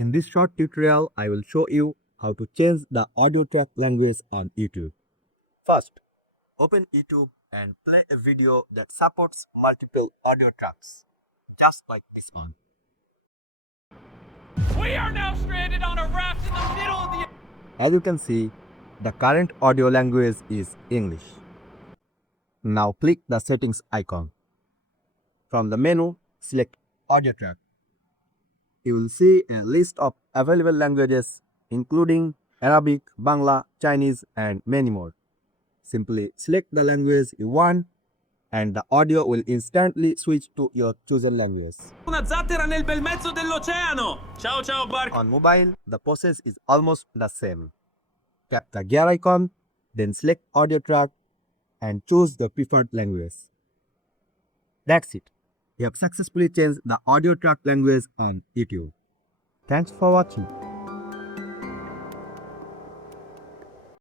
In this short tutorial, I will show you how to change the audio track language on YouTube. First, open YouTube and play a video that supports multiple audio tracks, just like this one. We are now stranded on a raft in the middle of the... As you can see, the current audio language is English. Now click the settings icon. From the menu, select audio track. You will see a list of available languages including Arabic, Bangla, Chinese and many more. Simply select the language you want and the audio will instantly switch to your chosen language. Una zattera nel bel mezzo dell'oceano! Ciao ciao barca! On mobile, the process is almost the same. Tap the gear icon, then select audio track and choose the preferred language. That's it. You have successfully changed the audio track language on YouTube. Thanks for watching.